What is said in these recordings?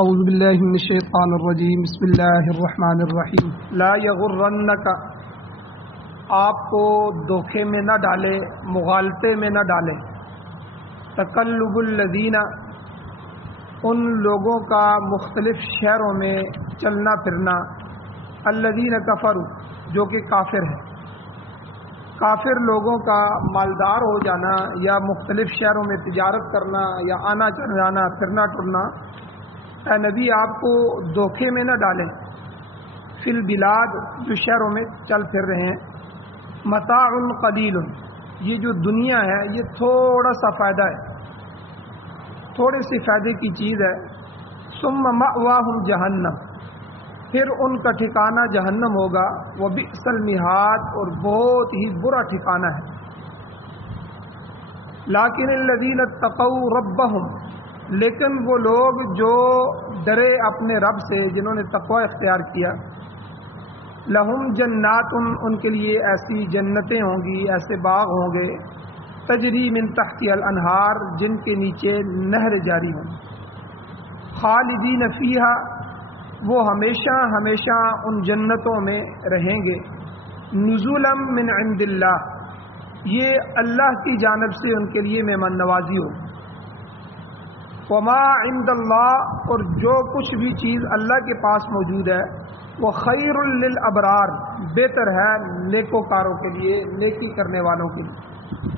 اعوذ باللہ من الشیطان الرجیم بسم اللہ الرحمن الرحیم لا یغرنک، آپ کو دھوکے میں نہ ڈالے، مغالطے میں نہ ڈالے، تقلب الذین، ان لوگوں کا مختلف شہروں میں چلنا پھرنا، الذین کفروا، جو کہ کافر ہیں، کافر لوگوں کا مالدار ہو جانا یا مختلف شہروں میں تجارت کرنا یا آنا جانا پھرنا ٹرنا، اے نبی آپ کو دھوکے میں نہ ڈالیں، فی البلاد، جو شہروں میں چل پھر رہے ہیں، متاع قلیل، یہ جو دنیا ہے یہ تھوڑا سا فائدہ ہے، تھوڑے سے فائدے کی چیز ہے، ثم مأواہم جہنم، پھر ان کا ٹھکانہ جہنم ہوگا، وبئس المہاد، اور بہت ہی برا ٹھکانہ ہے، لیکن الذین اتقوا ربہم، لیکن وہ لوگ جو ڈرے اپنے رب سے، جنہوں نے تقوی اختیار کیا، لہم جنات، ان کے لیے ایسی جنتیں ہوں گی، ایسے باغ ہوں گے، تجری من تحتی الانہار، جن کے نیچے نہر جاری ہوں، خالدین فیہا، وہ ہمیشہ ہمیشہ ان جنتوں میں رہیں گے، نزولا من عند اللہ، یہ اللہ کی جانب سے ان کے لیے مہمان نوازی ہو، وما عند اللہ، اور جو کچھ بھی چیز اللہ کے پاس موجود ہے، وہ خیر للابرار، بہتر ہے نیکوکاروں کے لیے، نیکی کرنے والوں کے لیے۔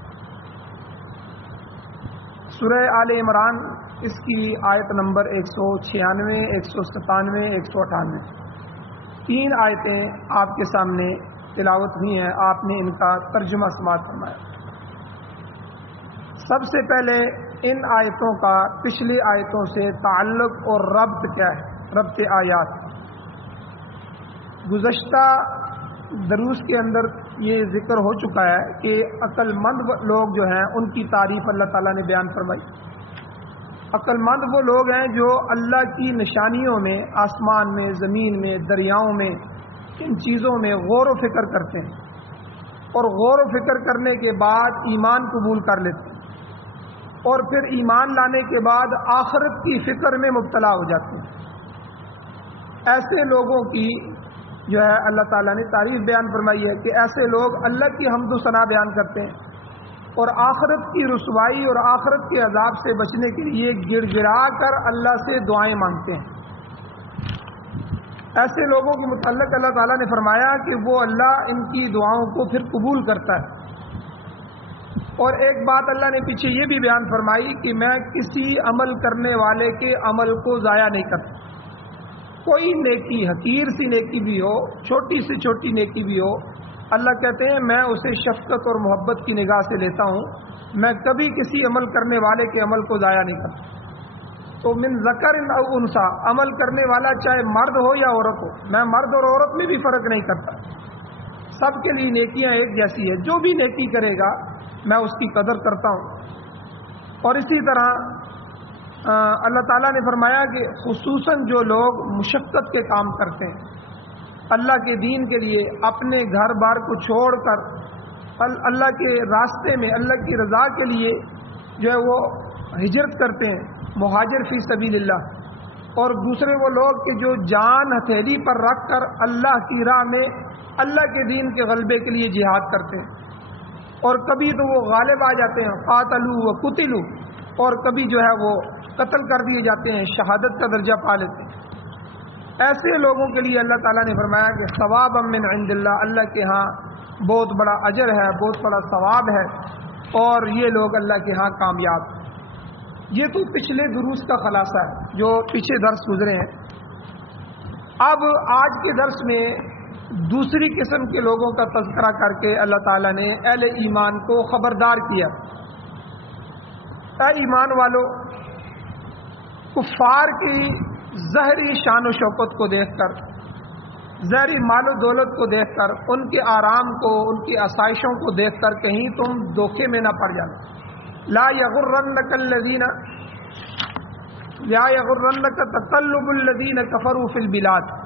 سورہ آل عمران، اس کی آیت نمبر 196، 197، 198، 3 آیتیں آپ کے سامنے تلاوت ہوئی ہیں، آپ نے ان کا ترجمہ سماعت فرمایا۔ سب سے پہلے ان آیتوں کا پچھلی آیتوں سے تعلق اور ربط کیا ہے، ربط آیات۔ گزشتہ دروس کے اندر یہ ذکر ہو چکا ہے کہ عقل مند لوگ جو ہیں ان کی تعریف اللہ تعالیٰ نے بیان فرمائی۔ عقل مند وہ لوگ ہیں جو اللہ کی نشانیوں میں، آسمان میں، زمین میں، دریاؤں میں، ان چیزوں میں غور و فکر کرتے ہیں، اور غور و فکر کرنے کے بعد ایمان قبول کر لیتے ہیں، اور پھر ایمان لانے کے بعد آخرت کی فکر میں مبتلا ہو جاتے ہیں۔ ایسے لوگوں کی جو ہے اللہ تعالیٰ نے تعریف بیان فرمائی ہے کہ ایسے لوگ اللہ کی حمد و ثنا بیان کرتے ہیں، اور آخرت کی رسوائی اور آخرت کے عذاب سے بچنے کے لیے گڑ گڑا کر اللہ سے دعائیں مانگتے ہیں۔ ایسے لوگوں کے متعلق اللہ تعالیٰ نے فرمایا کہ وہ اللہ ان کی دعاؤں کو پھر قبول کرتا ہے۔ اور ایک بات اللہ نے پیچھے یہ بھی بیان فرمائی کہ میں کسی عمل کرنے والے کے عمل کو ضائع نہیں کرتا، کوئی نیکی، حقیر سی نیکی بھی ہو، چھوٹی سے چھوٹی نیکی بھی ہو، اللہ کہتے ہیں میں اسے شفقت اور محبت کی نگاہ سے لیتا ہوں، میں کبھی کسی عمل کرنے والے کے عمل کو ضائع نہیں کرتا۔ تو من ذکر او انثی، عمل کرنے والا چاہے مرد ہو یا عورت ہو، میں مرد اور عورت میں بھی فرق نہیں کرتا، سب کے لیے نیکیاں ایک جیسی ہے، جو بھی نیکی کرے گا میں اس کی قدر کرتا ہوں۔ اور اسی طرح اللہ تعالیٰ نے فرمایا کہ خصوصاً جو لوگ مشقت کے کام کرتے ہیں، اللہ کے دین کے لیے اپنے گھر بار کو چھوڑ کر اللہ کے راستے میں، اللہ کی رضا کے لیے جو ہے وہ ہجرت کرتے ہیں، مہاجر فی سبیل اللہ، اور دوسرے وہ لوگ کہ جو جان ہتھیلی پر رکھ کر اللہ کی راہ میں اللہ کے دین کے غلبے کے لیے جہاد کرتے ہیں، اور کبھی تو وہ غالب آ جاتے ہیں، قاتلوا و قتلوا، اور کبھی جو ہے وہ قتل کر دیے جاتے ہیں، شہادت کا درجہ پا لیتے ہیں۔ ایسے لوگوں کے لیے اللہ تعالیٰ نے فرمایا کہ ثوابا من عند اللہ، اللہ کے ہاں بہت بڑا اجر ہے، بہت بڑا ثواب ہے، اور یہ لوگ اللہ کے ہاں کامیاب ہیں۔ یہ تو پچھلے دروس کا خلاصہ ہے جو پیچھے درس گزرے ہیں۔ اب آج کے درس میں دوسری قسم کے لوگوں کا تذکرہ کر کے اللہ تعالیٰ نے اہل ایمان کو خبردار کیا، اے ایمان والو، کفار کی ظاہری شان و شوکت کو دیکھ کر، ظاہری مال و دولت کو دیکھ کر، ان کے آرام کو، ان کی آسائشوں کو دیکھ کر کہیں تم دھوکے میں نہ پڑ جانا۔ لا یغرنک الذین، لا یغرنک تقلب الذین کفروا فی البلاد۔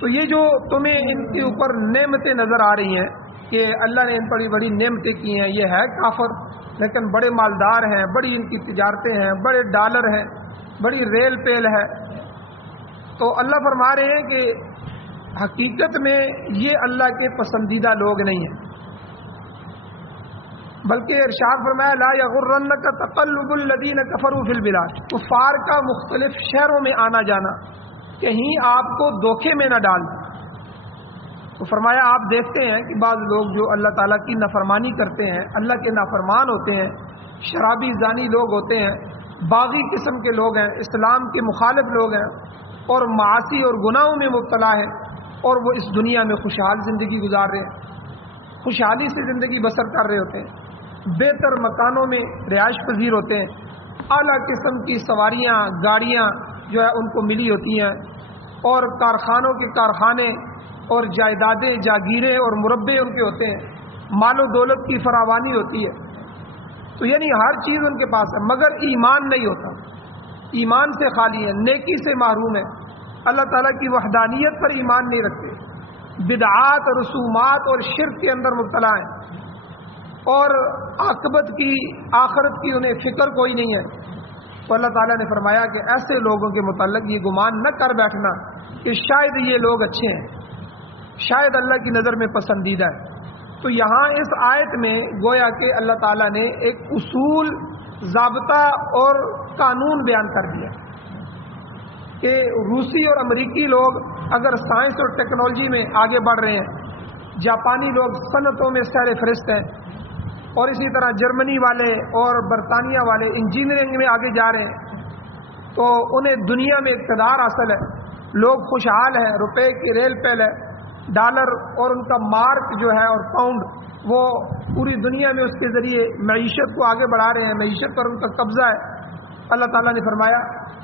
تو یہ جو تمہیں ان کے اوپر نعمتیں نظر آ رہی ہیں کہ اللہ نے ان پر بڑی نعمتیں کی ہیں، یہ ہے کافر لیکن بڑے مالدار ہیں، بڑی ان کی تجارتیں ہیں، بڑے ڈالر ہیں، بڑی ریل پیل ہے. تو اللہ فرما رہے ہیں کہ حقیقت میں یہ اللہ کے پسندیدہ لوگ نہیں ہیں، بلکہ ارشاد فرمایا لا یغرنک تقلب الذین کفروا فی البلاد، کفار کا مختلف شہروں میں آنا جانا کہیں آپ کو دھوکے میں نہ ڈال. تو فرمایا آپ دیکھتے ہیں کہ بعض لوگ جو اللہ تعالیٰ کی نافرمانی کرتے ہیں، اللہ کے نافرمان ہوتے ہیں، شرابی زانی لوگ ہوتے ہیں، باغی قسم کے لوگ ہیں، اسلام کے مخالف لوگ ہیں اور معاصی اور گناہوں میں مبتلا ہیں، اور وہ اس دنیا میں خوشحال زندگی گزار رہے ہیں، خوشحالی سے زندگی بسر کر رہے ہوتے ہیں، بہتر مکانوں میں رہائش پذیر ہوتے ہیں، اعلیٰ قسم کی سواریاں گاڑیاں جو ہے ان کو ملی ہوتی ہیں، اور کارخانوں کے کارخانے اور جائیدادیں جاگیریں اور مربے ان کے ہوتے ہیں، مال و دولت کی فراوانی ہوتی ہے. تو یعنی ہر چیز ان کے پاس ہے، مگر ایمان نہیں ہوتا، ایمان سے خالی ہے، نیکی سے محروم ہے، اللہ تعالیٰ کی وحدانیت پر ایمان نہیں رکھتے، بدعات رسومات اور شرک کے اندر مبتلا ہیں، اور عاقبت کی آخرت کی انہیں فکر کوئی نہیں ہے. تو اللہ تعالیٰ نے فرمایا کہ ایسے لوگوں کے متعلق یہ گمان نہ کر بیٹھنا کہ شاید یہ لوگ اچھے ہیں، شاید اللہ کی نظر میں پسندیدہ ہے. تو یہاں اس آیت میں گویا کہ اللہ تعالیٰ نے ایک اصول، ضابطہ اور قانون بیان کر دیا کہ روسی اور امریکی لوگ اگر سائنس اور ٹیکنالوجی میں آگے بڑھ رہے ہیں، جاپانی لوگ صنعتوں میں سیر فہرست ہیں، اور اسی طرح جرمنی والے اور برطانیہ والے انجینئرنگ میں آگے جا رہے ہیں، تو انہیں دنیا میں اقتدار حاصل ہے، لوگ خوشحال ہیں، روپے کی ریل پیل ہے، ڈالر اور ان کا مارک جو ہے اور پاؤنڈ وہ پوری دنیا میں اس کے ذریعے معیشت کو آگے بڑھا رہے ہیں، معیشت پر ان کا قبضہ ہے. اللہ تعالیٰ نے فرمایا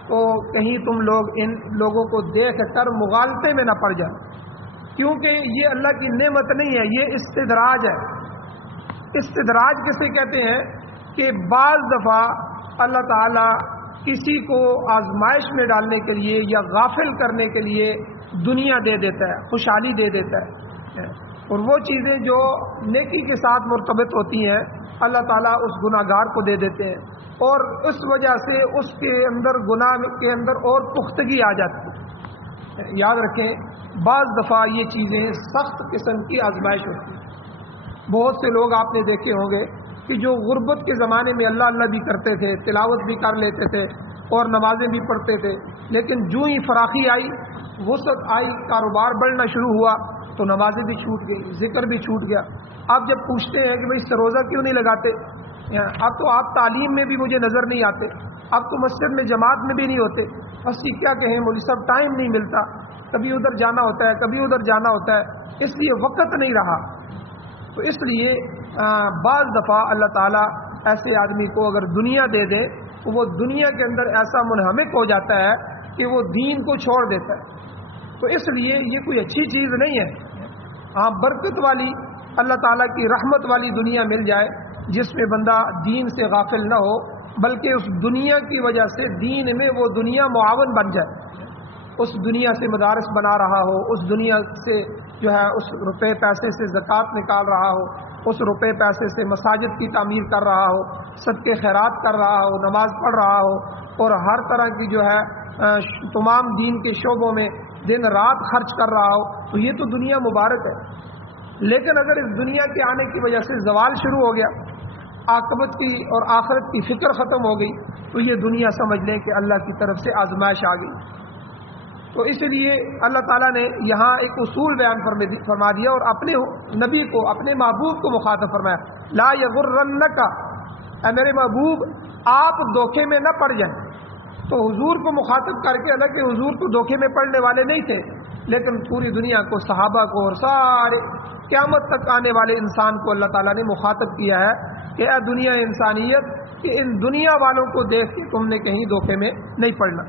تو کہیں تم لوگ ان لوگوں کو دیکھ کر مغالطے میں نہ پڑ جائیں، کیونکہ یہ اللہ کی نعمت نہیں ہے، یہ استدراج ہے. استدراج کسے کہتے ہیں کہ بعض دفعہ اللہ تعالیٰ کسی کو آزمائش میں ڈالنے کے لیے یا غافل کرنے کے لیے دنیا دے دیتا ہے، خوشحالی دے دیتا ہے، اور وہ چیزیں جو نیکی کے ساتھ مرتبط ہوتی ہیں اللہ تعالیٰ اس گناہ گار کو دے دیتے ہیں، اور اس وجہ سے اس کے اندر گناہ کے اندر اور پختگی آ جاتی ہے. یاد رکھیں بعض دفعہ یہ چیزیں سخت قسم کی آزمائش ہوتی ہیں. بہت سے لوگ آپ نے دیکھے ہوں گے کہ جو غربت کے زمانے میں اللہ اللہ بھی کرتے تھے، تلاوت بھی کر لیتے تھے اور نمازیں بھی پڑھتے تھے، لیکن جو ہی فراخی آئی، وسعت آئی، کاروبار بڑھنا شروع ہوا تو نمازیں بھی چھوٹ گئی، ذکر بھی چھوٹ گیا. آپ جب پوچھتے ہیں کہ بھئی اس روزہ کیوں نہیں لگاتے، اب تو آپ تعلیم میں بھی مجھے نظر نہیں آتے، اب تو مسجد میں جماعت میں بھی نہیں ہوتے، بس یہ کیا کہیں مجھے سب ٹائم نہیں ملتا، کبھی ادھر جانا ہوتا ہے کبھی ادھر جانا ہوتا ہے، اس لیے وقت نہیں رہا. تو اس لیے بعض دفعہ اللہ تعالیٰ ایسے آدمی کو اگر دنیا دے دے تو وہ دنیا کے اندر ایسا منہمک ہو جاتا ہے کہ وہ دین کو چھوڑ دیتا ہے. تو اس لیے یہ کوئی اچھی چیز نہیں ہے. ہاں برکت والی اللہ تعالیٰ کی رحمت والی دنیا مل جائے جس میں بندہ دین سے غافل نہ ہو، بلکہ اس دنیا کی وجہ سے دین میں وہ دنیا معاون بن جائے، اس دنیا سے مدارس بنا رہا ہو، اس دنیا سے جو ہے اس روپے پیسے سے زکوٰۃ نکال رہا ہو، اس روپے پیسے سے مساجد کی تعمیر کر رہا ہو، صدقے خیرات کر رہا ہو، نماز پڑھ رہا ہو، اور ہر طرح کی جو ہے تمام دین کے شعبوں میں دن رات خرچ کر رہا ہو، تو یہ تو دنیا مبارک ہے. لیکن اگر اس دنیا کے آنے کی وجہ سے زوال شروع ہو گیا، عاقبت کی اور آخرت کی فکر ختم ہو گئی، تو یہ دنیا سمجھ لیں کہ اللہ کی طرف سے آزمائش آ گئی. تو اس لیے اللہ تعالیٰ نے یہاں ایک اصول بیان فرما دیا اور اپنے نبی کو، اپنے محبوب کو مخاطب فرمایا، لا یغرنک، اے میرے محبوب آپ دھوکے میں نہ پڑ جائیں. تو حضور کو مخاطب کر کے، حالانکہ حضور کو دھوکے میں پڑنے والے نہیں تھے، لیکن پوری دنیا کو، صحابہ کو اور سارے قیامت تک آنے والے انسان کو اللہ تعالیٰ نے مخاطب کیا ہے کہ اے دنیا انسانیت، کہ ان دنیا والوں کو دیکھ کے تم نے کہیں دھوکے میں نہیں پڑنا،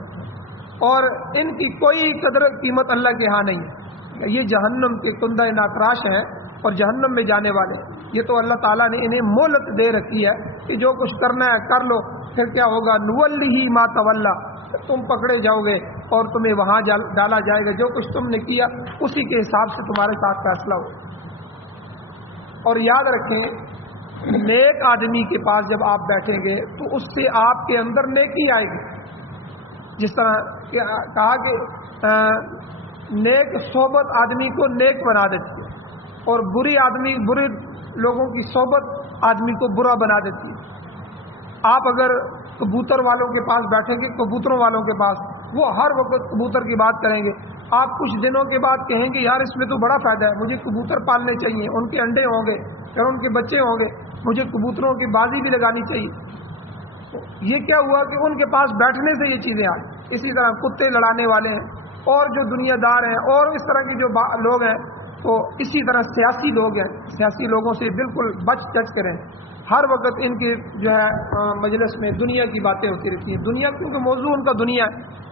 اور ان کی کوئی قدر قیمت اللہ کے ہاں نہیں ہے. یہ جہنم کے کندہ ناتراش ہیں اور جہنم میں جانے والے. یہ تو اللہ تعالیٰ نے انہیں مہلت دے رکھی ہے کہ جو کچھ کرنا ہے کر لو، پھر کیا ہوگا، نولی ما تولا، تم پکڑے جاؤ گے اور تمہیں وہاں ڈالا جائے گا، جو کچھ تم نے کیا اسی کے حساب سے تمہارے ساتھ فیصلہ ہو. اور یاد رکھیں نیک آدمی کے پاس جب آپ بیٹھیں گے تو اس سے آپ کے اندر نیکی آئے گی، جس طرح کہا کہ نیک صحبت آدمی کو نیک بنا دیتی ہے اور برے لوگوں کی صحبت آدمی کو برا بنا دیتی ہے۔ آپ اگر کبوتر والوں کے پاس بیٹھیں گے، کبوتروں والوں کے پاس، وہ ہر وقت کبوتر کی بات کریں گے، آپ کچھ دنوں کے بعد کہیں گے یار اس میں تو بڑا فائدہ ہے، مجھے کبوتر پالنے چاہیے، ان کے انڈے ہوں گے پھر ان کے بچے ہوں گے، مجھے کبوتروں کی بازی بھی لگانی چاہیے۔ یہ کیا ہوا کہ ان کے پاس بیٹھنے سے یہ چیزیں آئی۔ اسی طرح کتے لڑانے والے ہیں اور جو دنیا دار ہیں اور اس طرح کے جو لوگ ہیں، تو اسی طرح سیاسی لوگ ہیں، سیاسی لوگوں سے بالکل بچ کریں۔ ہر وقت ان کے جو ہے مجلس میں دنیا کی باتیں ہوتی رہتی ہیں، دنیا کیونکہ موضوع ان کا دنیا ہے،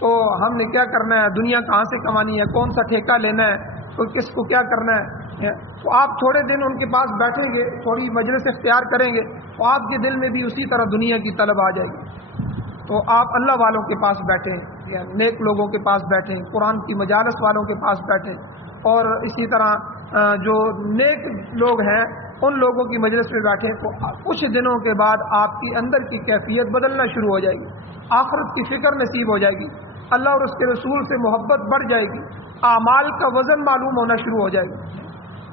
تو ہم نے کیا کرنا ہے، دنیا کہاں سے کمانی ہے، کون سا ٹھیکہ لینا ہے، تو کس کو کیا کرنا ہے۔ تو آپ تھوڑے دن ان کے پاس بیٹھیں گے، تھوڑی مجلس اختیار کریں گے، تو آپ کے دل میں بھی اسی طرح دنیا کی طلب آ جائے گی۔ تو آپ اللہ والوں کے پاس بیٹھیں یا نیک لوگوں کے پاس بیٹھیں، قرآن کی مجالس والوں کے پاس بیٹھیں، اور اسی طرح جو نیک لوگ ہیں ان لوگوں کی مجلس میں بیٹھیں، تو کچھ دنوں کے بعد آپ کی اندر کی کیفیت بدلنا شروع ہو جائے گی، آخرت کی فکر نصیب ہو جائے گی، اللہ اور اس کے رسول سے محبت بڑھ جائے گی، اعمال کا وزن معلوم ہونا شروع ہو جائے گا،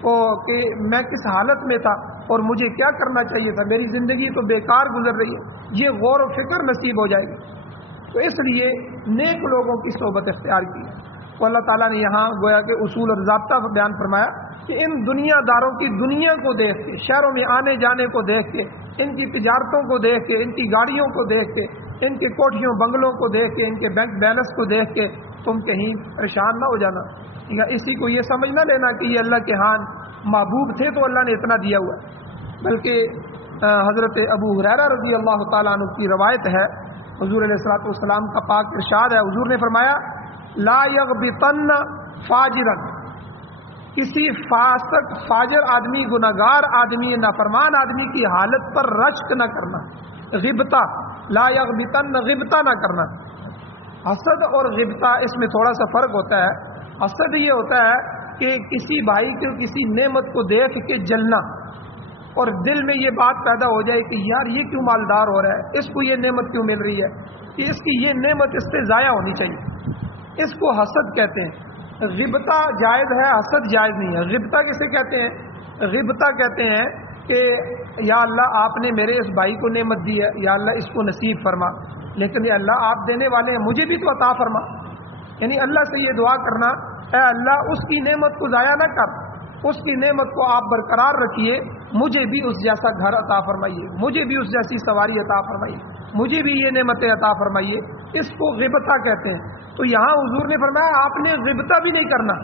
تو کہ میں کس حالت میں تھا اور مجھے کیا کرنا چاہیے تھا، میری زندگی تو بیکار گزر رہی ہے، یہ غور و فکر نصیب ہو جائے گی۔ تو اس لیے نیک لوگوں کی صحبت اختیار کی، تو اللہ تعالیٰ نے یہاں گویا کہ اصول اور ضابطہ بیان فرمایا کہ ان دنیا داروں کی دنیا کو دیکھ کے، شہروں میں آنے جانے کو دیکھ کے، ان کی تجارتوں کو دیکھ کے، ان کی گاڑیوں کو دیکھ کے، ان کے کوٹھیوں بنگلوں کو دیکھ کے، ان کے بینک بیلنس کو دیکھ کے تم کہیں پریشان نہ ہو جانا، یا اسی کو یہ سمجھ نہ لینا کہ یہ اللہ کے ہاں محبوب تھے تو اللہ نے اتنا دیا ہوا، بلکہ حضرت ابو ہریرہ رضی اللہ تعالیٰ عنہ کی روایت ہے، حضور علیہ الصلوۃ والسلام کا پاک ارشاد ہے، حضور نے فرمایا لا یغبطن فاجرا، کسی فاسق فاجر آدمی، گناہگار آدمی، نافرمان آدمی کی حالت پر رشک نہ کرنا، غبطہ، لا یغبطن، غبطہ نہ کرنا۔ حسد اور غبطہ اس میں تھوڑا سا فرق ہوتا ہے۔ حسد یہ ہوتا ہے کہ کسی بھائی کو کسی نعمت کو دیکھ کے جلنا اور دل میں یہ بات پیدا ہو جائے کہ یار یہ کیوں مالدار ہو رہا ہے، اس کو یہ نعمت کیوں مل رہی ہے، کہ اس کی یہ نعمت اس سے ضائع ہونی چاہیے، اس کو حسد کہتے ہیں۔ غبطہ جائز ہے، حسد جائز نہیں ہے۔ غبطہ کسے کہتے ہیں؟ غبطہ کہتے ہیں کہ یا اللہ آپ نے میرے اس بھائی کو نعمت دی ہے، یا اللہ اس کو نصیب فرما، لیکن یا اللہ آپ دینے والے ہیں، مجھے بھی تو عطا فرما، یعنی اللہ سے یہ دعا کرنا اے اللہ اس کی نعمت کو ضائع نہ کر، اس کی نعمت کو آپ برقرار رکھیے، مجھے بھی اس جیسا گھر عطا فرمائیے، مجھے بھی اس جیسی سواری عطا فرمائیے، مجھے بھی یہ نعمتیں عطا فرمائیے، اس کو غبطہ کہتے ہیں۔ تو یہاں حضور نے فرمایا آپ نے غبطہ بھی نہیں کرنا،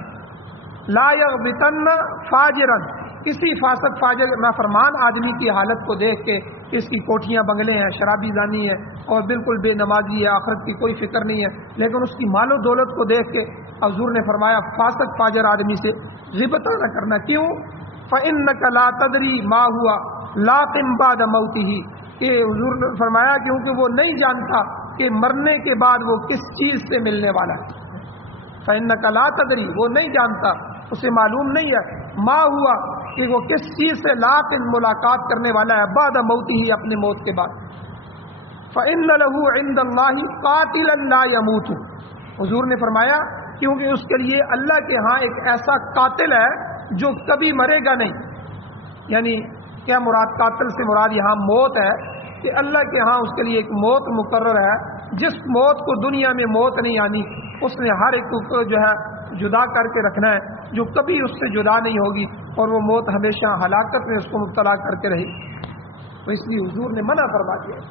لا یغبطن فاجرا، کسی فاسق فاجر نافرمان آدمی کی حالت کو دیکھ کے، اس کی کوٹھیاں بنگلے ہیں، شرابی زانی ہے اور بالکل بے نمازی ہے، آخرت کی کوئی فکر نہیں ہے، لیکن اس کی مال و دولت کو دیکھ کے حضور نے فرمایا فاسق فاجر آدمی سے غبطہ نہ کرنا۔ کیوں؟ فإنک لا تدری ما ہوا لاقٍ بعد موتہ، کہ حضور نے فرمایا کیونکہ وہ نہیں جانتا کہ مرنے کے بعد وہ کس چیز سے ملنے والا ہے۔ فإنک لا تدری، وہ نہیں جانتا، اسے معلوم نہیں ہے، ما ہوا کہ وہ کس چیز سے لاقٍ ملاقات کرنے والا ہے، بعد موتہ، اپنے موت کے بعد۔ فإن له عند اللہ قاتلا لا يموت، حضور نے فرمایا کیونکہ اس کے لیے اللہ کے ہاں ایک ایسا قاتل ہے جو کبھی مرے گا نہیں۔ یعنی کیا مراد؟ قاتل سے مراد یہاں موت ہے، کہ اللہ کے ہاں اس کے لیے ایک موت مقرر ہے، جس موت کو دنیا میں موت نہیں آنی، اس نے ہر ایک کو جو ہے جدا کر کے رکھنا ہے، جو کبھی اس سے جدا نہیں ہوگی، اور وہ موت ہمیشہ ہلاکت میں اس کو مبتلا کر کے رہے گی۔ تو اس لیے حضور نے منع فرما دیا۔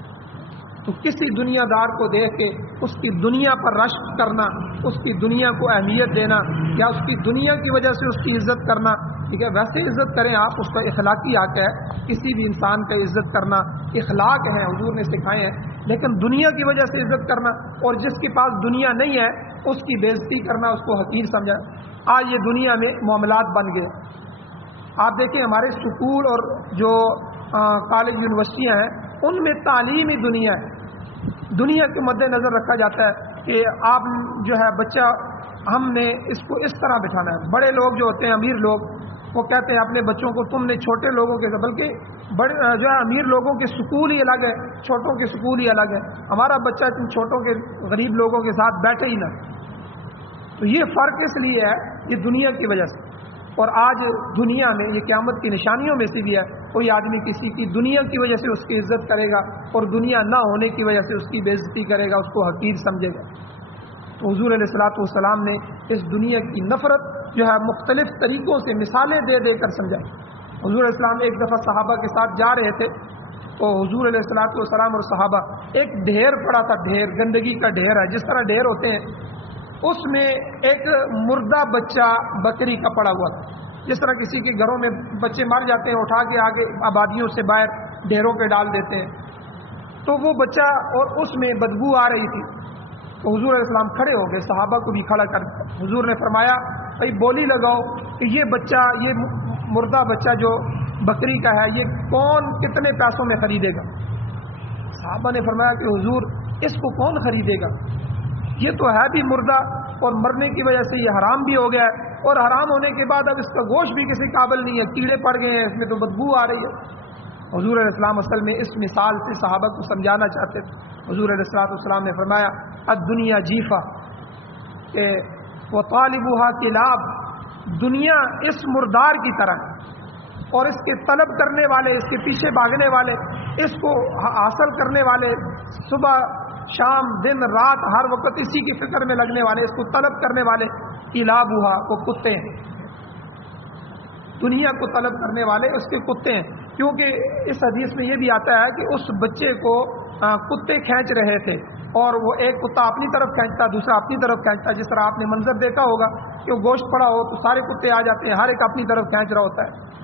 تو کسی دنیا دار کو دیکھ کے اس کی دنیا پر رشک کرنا، اس کی دنیا کو اہمیت دینا، یا اس کی دنیا کی وجہ سے اس کی عزت کرنا، ٹھیک ہے، ویسے عزت کریں آپ، اس کا اخلاقی حق ہے، کسی بھی انسان کا عزت کرنا اخلاق ہے، حضور نے سکھائے ہیں، لیکن دنیا کی وجہ سے عزت کرنا اور جس کے پاس دنیا نہیں ہے اس کی بے عزتی کرنا، اس کو حقیر سمجھا۔ آج یہ دنیا میں معاملات بن گئے، آپ دیکھیں ہمارے سکول اور جو کالج یونیورسٹیاں ہیں ان میں تعلیمی دنیا ہے، دنیا کے مد نظر رکھا جاتا ہے کہ آپ جو ہے بچہ ہم نے اس کو اس طرح بٹھانا ہے۔ بڑے لوگ جو ہوتے ہیں، امیر لوگ، وہ کہتے ہیں اپنے بچوں کو تم نے چھوٹے لوگوں کے، بلکہ بڑے جو ہے امیر لوگوں کے سکول ہی الگ ہے، چھوٹوں کے سکول ہی الگ ہے، ہمارا بچہ تم چھوٹوں کے غریب لوگوں کے ساتھ بیٹھے ہی نہ۔ تو یہ فرق اس لیے ہے یہ دنیا کی وجہ سے۔ اور آج دنیا میں یہ قیامت کی نشانیوں میں سے بھی ہے، کوئی آدمی کسی کی دنیا کی وجہ سے اس کی عزت کرے گا اور دنیا نہ ہونے کی وجہ سے اس کی بے عزتی کرے گا، اس کو حقیر سمجھے گا۔ حضور علیہ الصلوۃ والسلام نے اس دنیا کی نفرت جو ہے مختلف طریقوں سے مثالیں دے دے کر سمجھائی۔ حضور علیہ السلام ایک دفعہ صحابہ کے ساتھ جا رہے تھے، تو حضور علیہ الصلوۃ والسلام اور صحابہ، ایک ڈھیر پڑا تھا، ڈھیر گندگی کا ڈھیر ہے، جس طرح ڈھیر ہوتے ہیں، اس میں ایک مردہ بچہ بکری کا پڑا ہوا تھا۔ جس طرح کسی کے گھروں میں بچے مر جاتے ہیں، اٹھا کے آگے آبادیوں سے باہر ڈھیروں پہ ڈال دیتے ہیں، تو وہ بچہ اور اس میں بدبو آ رہی تھی۔ تو حضور علیہ السلام کھڑے ہو گئے، صحابہ کو بھی کھڑا کر دیا۔ حضور نے فرمایا بھائی بولی لگاؤ کہ یہ بچہ، یہ مردہ بچہ جو بکری کا ہے، یہ کون کتنے پیسوں میں خریدے گا؟ صحابہ نے فرمایا کہ حضور اس کو کون خریدے گا؟ یہ تو ہے بھی مردہ اور مرنے کی وجہ سے یہ حرام بھی ہو گیا ہے، اور حرام ہونے کے بعد اب اس کا گوشت بھی کسی قابل نہیں ہے، کیڑے پڑ گئے ہیں اس میں، تو بدبو آ رہی ہے۔ حضور علیہ السلام اصل میں اس مثال سے صحابہ کو سمجھانا چاہتے تھے۔ حضور علیہ السلام نے فرمایا الدنیا جیفا کہ وطالبها کلاب، دنیا اس مردار کی طرح ہے، اور اس کے طلب کرنے والے، اس کے پیچھے بھاگنے والے، اس کو حاصل کرنے والے، صبح شام دن رات ہر وقت اسی کی فکر میں لگنے والے، اس کو طلب کرنے والے، کلابها وہ کتے ہیں، دنیا کو طلب کرنے والے اس کے کتے ہیں۔ کیونکہ اس حدیث میں یہ بھی آتا ہے کہ اس بچے کو کتے کھینچ رہے تھے، اور وہ ایک کتا اپنی طرف کھینچتا، دوسرا اپنی طرف کھینچتا، جس طرح آپ نے منظر دیکھا ہوگا کہ وہ گوشت پڑا ہو تو سارے کتے آ جاتے ہیں، ہر ایک اپنی طرف کھینچ رہا ہوتا ہے۔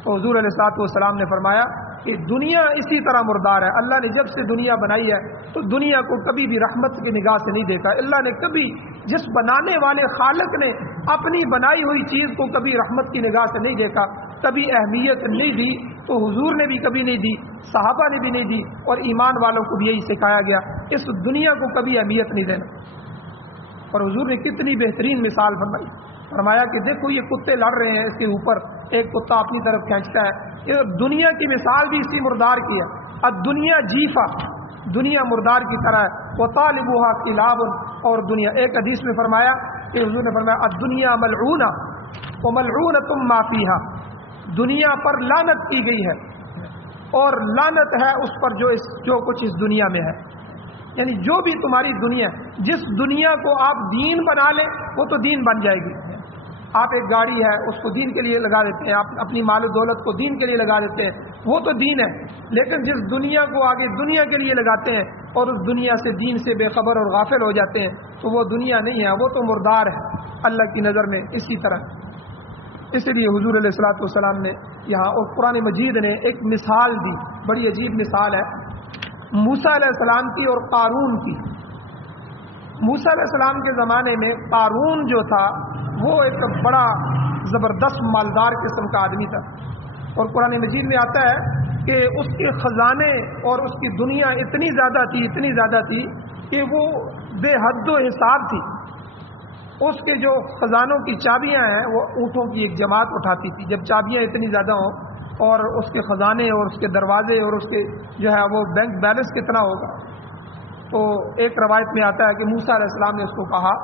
تو حضور علیہ السلام نے فرمایا کہ دنیا اسی طرح مردار ہے۔ اللہ نے جب سے دنیا بنائی ہے تو دنیا کو کبھی بھی رحمت کی نگاہ سے نہیں دیکھا۔ اللہ نے کبھی، جس بنانے والے خالق نے اپنی بنائی ہوئی چیز کو کبھی رحمت کی نگاہ سے نہیں دیکھا، کبھی اہمیت نہیں دی، تو حضور نے بھی کبھی نہیں دی، صحابہ نے بھی نہیں دی، اور ایمان والوں کو بھی یہی سکھایا گیا، اس دنیا کو کبھی اہمیت نہیں دینا۔ اور حضور نے کتنی بہترین مثال فرمایا کہ دیکھو یہ کتے لڑ رہے ہیں، اس کے اوپر ایک کتا اپنی طرف کھینچتا ہے۔ یہ دنیا کی مثال بھی اسی مردار کی ہے۔ الدنیا جیفا، دنیا مردار کی طرح ہے، وطالبها کلاب، اور دنیا، ایک حدیث میں فرمایا کہ حضور نے فرمایا الدنیا ملعونہ وملعونۃ ما فیہا، دنیا پر لعنت کی گئی ہے اور لعنت ہے اس پر جو کچھ اس دنیا میں ہے۔ یعنی جو بھی تمہاری دنیا، جس دنیا کو آپ دین بنا لیں وہ تو دین بن جائے گی۔ آپ ایک گاڑی ہے اس کو دین کے لیے لگا دیتے ہیں، آپ اپنی مال و دولت کو دین کے لیے لگا دیتے ہیں، وہ تو دین ہے۔ لیکن جس دنیا کو آگے دنیا کے لیے لگاتے ہیں اور اس دنیا سے، دین سے بے خبر اور غافل ہو جاتے ہیں، تو وہ دنیا نہیں ہے، وہ تو مردار ہے اللہ کی نظر میں۔ اسی طرح اس لیے حضور علیہ الصلوۃ والسلام نے یہاں، اور قرآن مجید نے ایک مثال دی، بڑی عجیب مثال ہے، موسیٰ علیہ السلام کی اور قارون کی۔ موسیٰ علیہ السلام کے زمانے میں قارون جو تھا وہ ایک بڑا زبردست مالدار قسم کا آدمی تھا، اور قرآن مجید میں آتا ہے کہ اس کے خزانے اور اس کی دنیا اتنی زیادہ تھی کہ وہ بے حد و حساب تھی۔ اس کے جو خزانوں کی چابیاں ہیں وہ اونٹوں کی ایک جماعت اٹھاتی تھی۔ جب چابیاں اتنی زیادہ ہوں اور اس کے خزانے اور اس کے دروازے اور اس کے جو ہے وہ بینک بیلنس کتنا ہوگا، تو ایک روایت میں آتا ہے کہ موسیٰ علیہ السلام نے اس کو کہا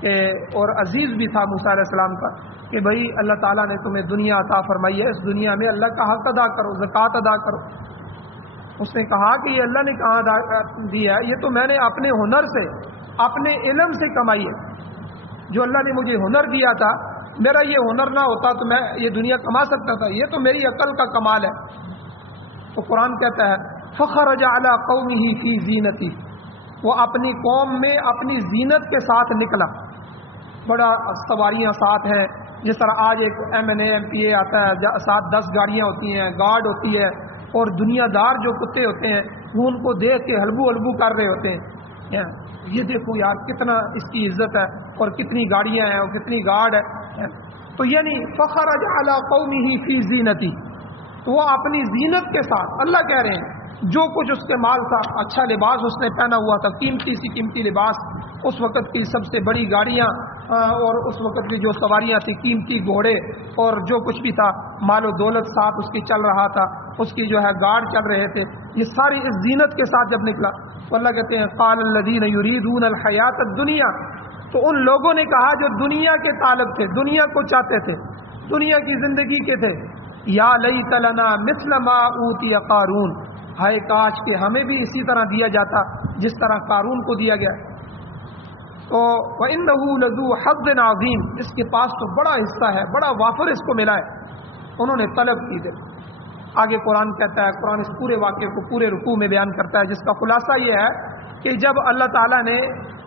کہ، اور عزیز بھی تھا موسیٰ علیہ السلام کا، کہ بھائی اللہ تعالیٰ نے تمہیں دنیا عطا فرمائی ہے، اس دنیا میں اللہ کا حق ادا کرو، زکوٰۃ ادا کرو۔ اس نے کہا کہ یہ اللہ نے کہاں دیا ہے، یہ تو میں نے اپنے ہنر سے، اپنے علم سے کمائی ہے۔ جو اللہ نے مجھے ہنر دیا تھا، میرا یہ ہنر نہ ہوتا تو میں یہ دنیا کما سکتا تھا، یہ تو میری عقل کا کمال ہے۔ تو قرآن کہتا ہے فخرج علی قومہ فی زینتی، وہ اپنی قوم میں اپنی زینت کے ساتھ نکلا، بڑا سواریاں ساتھ ہیں، جس طرح آج ایک MNA MPA آتا ہے، 7-10 گاڑیاں ہوتی ہیں، گارڈ ہوتی ہے، اور دنیا دار جو کتے ہوتے ہیں وہ ان کو دیکھ کے ہلبو کر رہے ہوتے ہیں، یہ دیکھو یار کتنا اس کی عزت ہے اور کتنی گاڑیاں ہیں اور کتنی گارڈ ہے۔ تو یعنی فخرج علی قومہ فی زینتی، وہ اپنی زینت کے ساتھ، اللہ کہہ رہے ہیں جو کچھ اس کے مال تھا، اچھا لباس اس نے پہنا ہوا تھا، قیمتی سی قیمتی لباس، اس وقت کی سب سے بڑی گاڑیاں، اور اس وقت کی جو سواریاں تھیں، قیمتی گھوڑے اور جو کچھ بھی تھا، مال و دولت ساتھ اس کی چل رہا تھا، اس کی جو ہے گارڈ چل رہے تھے، یہ ساری اس زینت کے ساتھ جب نکلا تو اللہ کہتے ہیں قال الذین یریدون الحیات الدنیا، تو ان لوگوں نے کہا جو دنیا کے طالب تھے، دنیا کو چاہتے تھے، دنیا کی زندگی کے تھے، یا لیت لنا مثل ما اوتی قارون، ہائے کاش کہ ہمیں بھی اسی طرح دیا جاتا جس طرح قارون کو دیا گیا۔ تو وَإِنَّهُ لَذُو حَظٍّ عَظِيمٍ، اس کے پاس تو بڑا حصہ ہے، بڑا وافر اس کو ملا ہے، انہوں نے طلب کی دے۔ آگے قرآن کہتا ہے، قرآن اس پورے واقعے کو پورے رکوع میں بیان کرتا ہے، جس کا خلاصہ یہ ہے کہ جب اللہ تعالیٰ نے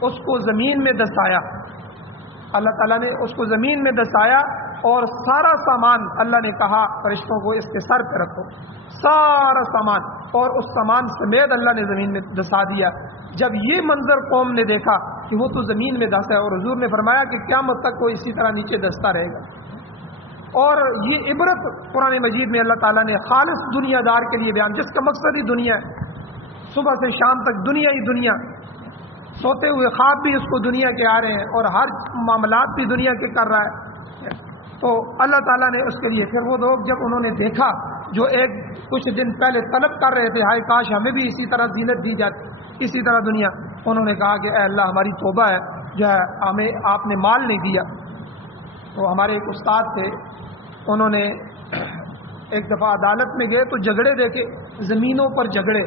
اس کو زمین میں دسایا، اللہ تعالیٰ نے اس کو زمین میں دسایا اور سارا سامان اللہ نے کہا فرشتوں کو اس کے سر پہ رکھو، سارا سامان، اور اس سامان سمیت اللہ نے زمین میں دسا دیا۔ جب یہ منظر قوم نے دیکھا کہ وہ تو زمین میں دسا ہے، اور حضور نے فرمایا کہ قیامت تک وہ اسی طرح نیچے دستا رہے گا۔ اور یہ عبرت قرآن مجید میں اللہ تعالیٰ نے خالص دنیا دار کے لیے بیان، جس کا مقصد ہی دنیا ہے، صبح سے شام تک دنیا ہی دنیا، سوتے ہوئے خواب بھی اس کو دنیا کے آ رہے ہیں اور ہر معاملات بھی دنیا کے کر رہا ہے۔ تو اللہ تعالیٰ نے اس کے لیے، پھر وہ لوگ جب انہوں نے دیکھا جو ایک کچھ دن پہلے طلب کر رہے تھے، ہائے کاش ہمیں بھی اسی طرح زینت دی جاتی، اسی طرح دنیا، انہوں نے کہا کہ اے اللہ ہماری توبہ ہے، جو ہے ہمیں آپ نے مال نہیں دیا۔ تو ہمارے ایک استاد تھے، انہوں نے ایک دفعہ عدالت میں گئے تو جھگڑے دیکھے، زمینوں پر جھگڑے،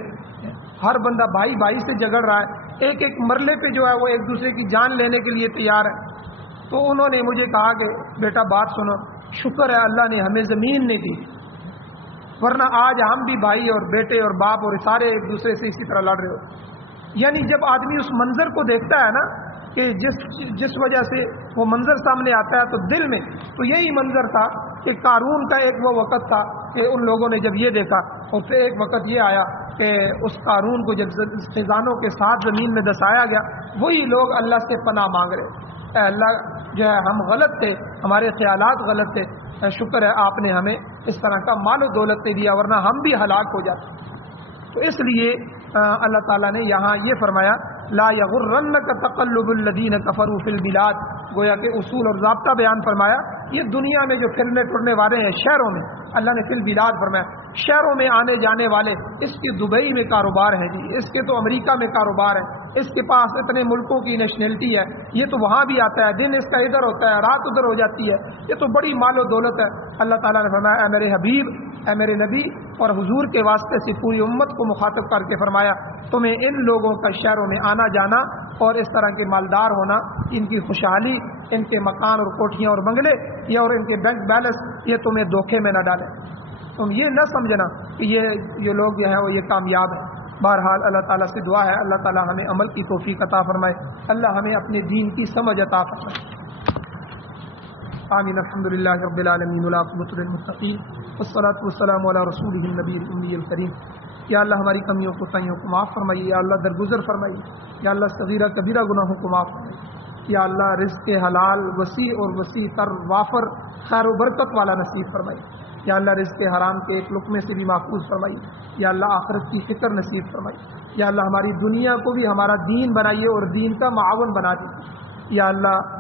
ہر بندہ بھائی بھائی سے جھگڑ رہا ہے، ایک ایک مرلے پہ جو ہے وہ ایک دوسرے کی جان لینے کے لیے تیار ہے۔ تو انہوں نے مجھے کہا کہ بیٹا بات سنو، شکر ہے اللہ نے ہمیں زمین نہیں دی، ورنہ آج ہم بھی بھائی اور بیٹے اور باپ اور سارے ایک دوسرے سے اسی طرح لڑ رہے ہو۔ یعنی جب آدمی اس منظر کو دیکھتا ہے نا کہ جس وجہ سے وہ منظر سامنے آتا ہے تو دل میں تو یہی منظر تھا کہ قارون کا ایک وہ وقت تھا کہ ان لوگوں نے جب یہ دیکھا، اور پھر ایک وقت یہ آیا کہ اس قارون کو جب خزانوں کے ساتھ زمین میں دسایا گیا، وہی لوگ اللہ سے پناہ مانگ رہے، اے اللہ جو ہے ہم غلط تھے، ہمارے خیالات غلط تھے، شکر ہے آپ نے ہمیں اس طرح کا مال و دولت دے دیا، ورنہ ہم بھی ہلاک ہو جاتے۔ تو اس لیے اللہ تعالیٰ نے یہاں یہ فرمایا لا یغرنک تقلب الذین کفروا فی البلاد، گویا کہ اصول اور ضابطہ بیان فرمایا۔ یہ دنیا میں جو پھرنے ٹرنے والے ہیں شہروں میں، اللہ نے فی البلاد فرمایا، شہروں میں آنے جانے والے، اس کی دبئی میں کاروبار ہے جی، اس کے تو امریکہ میں کاروبار ہے، اس کے پاس اتنے ملکوں کی نیشنلٹی ہے، یہ تو وہاں بھی آتا ہے، دن اس کا ادھر ہوتا ہے، رات ادھر ہو جاتی ہے، یہ تو بڑی مال و دولت ہے۔ اللہ تعالیٰ نے فرمایا اے میرے حبیب، اے میرے نبی، اور حضور کے واسطے سے پوری امت کو مخاطب کر کے فرمایا تمہیں ان لوگوں کا شہروں میں آنا جانا اور اس طرح کے مالدار ہونا، ان کی خوشحالی، ان کے مکان اور کوٹھیاں اور بنگلے یا اور ان کے بینک بیلنس، یہ تمہیں دھوکے میں نہ ڈالے، تم یہ نہ سمجھنا کہ یہ لوگ جو ہیں وہ یہ کامیاب ہیں۔ بہرحال اللہ تعالیٰ سے دعا ہے اللہ تعالیٰ ہمیں عمل کی توفیق عطا فرمائے، اللہ ہمیں اپنے دین کی سمجھ عطا فرمائے۔ آمین۔ الحمدللہ رب العالمین والعاقبۃ للمتقین والصلاۃ والسلام علی رسولہ النبی الأمی الکریم۔ یا اللہ ہماری کمیوں کوتاہیوں کو معاف فرمائیے، یا اللہ درگزر فرمائیے، یا اللہ صغیرہ کبیرہ گناہوں کو معاف فرمائیے، یا اللہ رزق حلال وسیع اور وسیع تر وافر خیر و برکت والا نصیب فرمائیے، یا اللہ رزق حرام کے ایک لقمے سے بھی محفوظ فرمائیے، یا اللہ آخرت کی فکر نصیب فرمائیے، یا اللہ ہماری دنیا کو بھی ہمارا دین بنائیے اور دین کا معاون بنا دیجیے، یا اللہ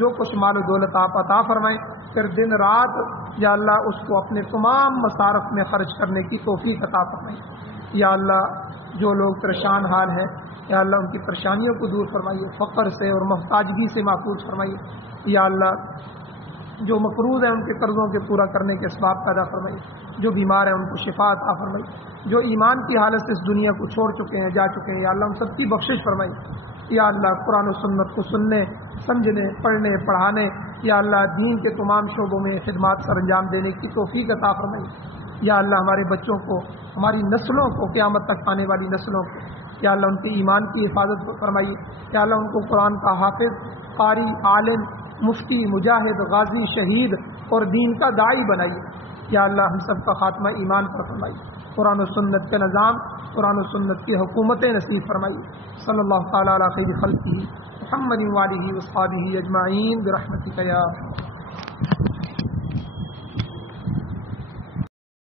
جو کچھ مال و دولت آپ عطا فرمائیں، پھر دن رات یا اللہ اس کو اپنے تمام مصارف میں خرچ کرنے کی توفیق عطا فرمائیں، یا اللہ جو لوگ پریشان حال ہیں یا اللہ ان کی پریشانیوں کو دور فرمائیے، فقر سے اور محتاجگی سے محفوظ فرمائیے، یا اللہ جو مقروض ہیں ان کے قرضوں کے پورا کرنے کے اسباب پیدا فرمائیے، جو بیمار ہیں ان کو شفا عطا فرمائیے، جو ایمان کی حالت سے اس دنیا کو چھوڑ چکے ہیں، جا چکے ہیں، یا اللہ ان سب کی بخشش فرمائیے، یا اللہ قرآن و سنت کو سننے، سمجھنے، پڑھنے، پڑھانے، یا اللہ دین کے تمام شعبوں میں خدمات سر انجام دینے کی توفیق عطا فرمائیے، یا اللہ ہمارے بچوں کو، ہماری نسلوں کو، قیامت تک آنے والی نسلوں کو، یا اللہ ان کے ایمان کی حفاظت فرمائیے، یا اللہ ان کو قرآن کا حافظ، قاری، عالم، مفتی، مجاہد، غازی، شہید اور دین کا داعی بنائیے، یا اللہ ہم سب کا خاتمہ ایمان پر فرمائیے، قرآن و سنت کے نظام، قرآن و سنت کی حکومتیں نصیب فرمائیے۔ صلی اللہ تعالیٰ علی خیر خلقہ محمد وآلہ وصحبہ اجمعین برحمتک یا